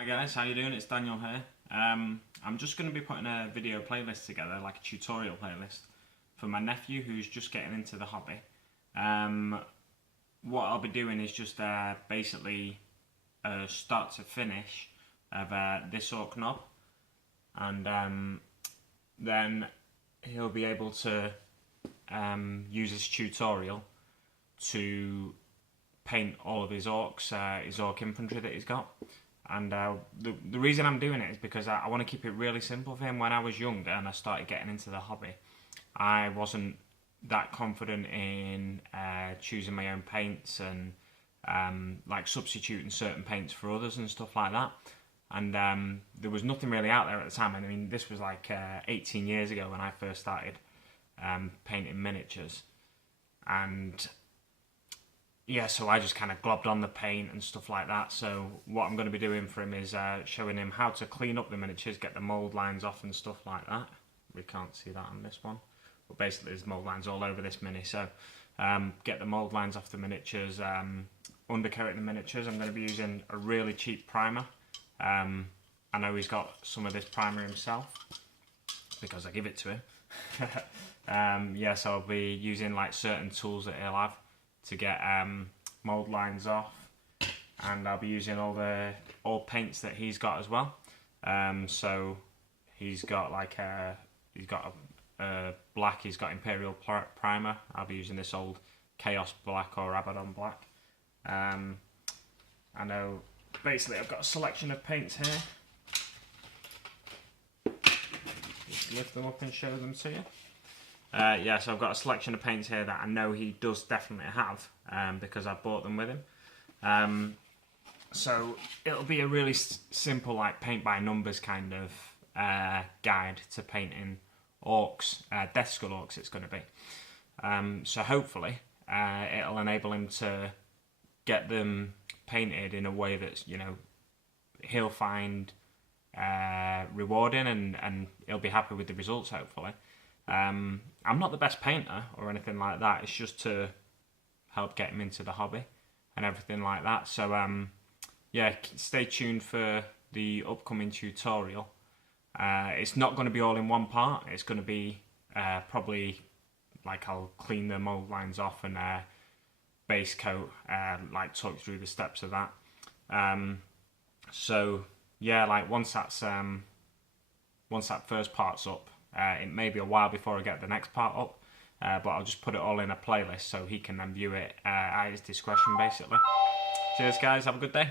Hi guys, how you doing? It's Daniel here. I'm just going to be putting a video playlist together, like a tutorial playlist, for my nephew who's just getting into the hobby. What I'll be doing is just basically start to finish of this orc knob, and then he'll be able to use this tutorial to paint all of his orcs, his orc infantry that he's got. And the reason I'm doing it is because I want to keep it really simple for him. When I was younger and I started getting into the hobby, I wasn't that confident in choosing my own paints and like substituting certain paints for others and stuff like that. And there was nothing really out there at the time. I mean, this was like 18 years ago when I first started painting miniatures. And yeah, so I just kind of globbed on the paint and stuff like that. So what I'm going to be doing for him is showing him how to clean up the miniatures, get the mould lines off and stuff like that. We can't see that on this one, but basically there's mould lines all over this mini. So get the mould lines off the miniatures, undercoat the miniatures. I'm going to be using a really cheap primer. I know he's got some of this primer himself because I give it to him. Yeah, so I'll be using like certain tools that he'll have to get mould lines off, and I'll be using all paints that he's got as well. So he's got like a black. He's got Imperial primer. I'll be using this old Chaos black or Abaddon black. I know. Basically, I've got a selection of paints here. Just lift them up and show them to you. Yeah, so I've got a selection of paints here that I know he does definitely have, because I bought them with him. So it'll be a really simple, like paint by numbers kind of guide to painting orcs, Death Skull Orks it's going to be. So hopefully it'll enable him to get them painted in a way that's, you know, he'll find rewarding, and he'll be happy with the results, hopefully. I'm not the best painter or anything like that. It's just to help get him into the hobby and everything like that. So yeah, stay tuned for the upcoming tutorial. It's not going to be all in one part. It's going to be probably like I'll clean the mould lines off and base coat, like talk through the steps of that. So yeah, like once that first part's up, it may be a while before I get the next part up, but I'll just put it all in a playlist so he can then view it at his discretion, basically. Cheers guys, have a good day.